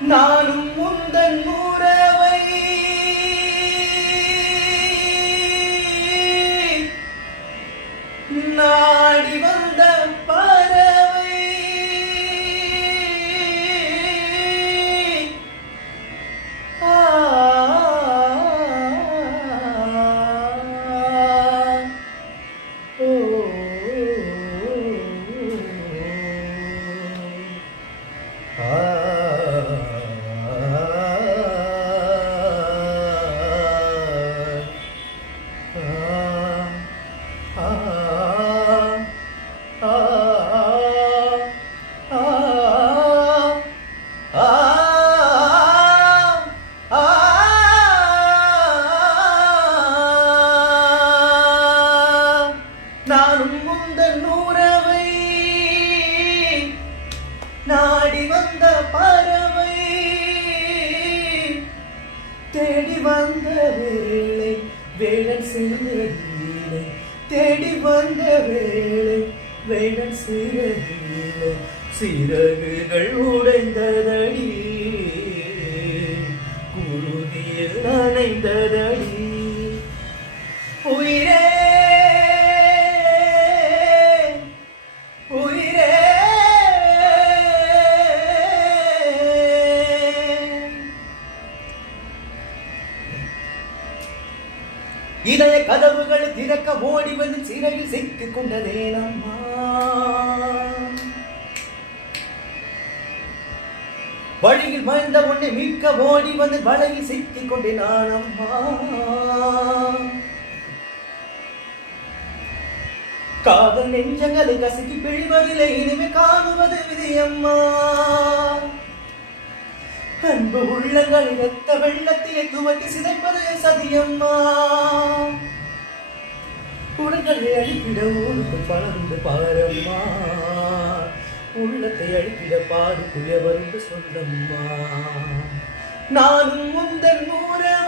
நானும் முந்தன் உறவை நாடி வந்த பறவை நானும் முந்தன் உறவை நாடி வந்த பறவை தேடி வந்த வேளை வேடன் சிறகிலே தேடி வந்த வேளை வேடன் சிறகிலே சிறகுகள் உடைந்ததடி குருதியில் நனைந்ததடி உயிரே இதய கதவுகள் திறக்க ஓடி வந்து சிறையில் சிக்கிக் கொண்டதேனம்மா வழியில் மறைந்த உன்னை மீட்க ஓடி வந்து வலையில் சிக்கிக் கொண்டேன் அம்மா காதல் நெஞ்சங்களை கசக்கி பிழிவதில்லை இனிமே காணுவது விதியம்மா அன்பு உள்ளங்களை ரத்த வெள்ளத்திலே துவக்கி சிதைப்பது சதியம்மா உடல்களை அழிப்பிட ஊருக்கு பலர்ந்து பாரம்மா உள்ளத்தை அழிப்பிட பாரு குயவருந்து சொல்லம்மா நானும் முந்தன் உறவை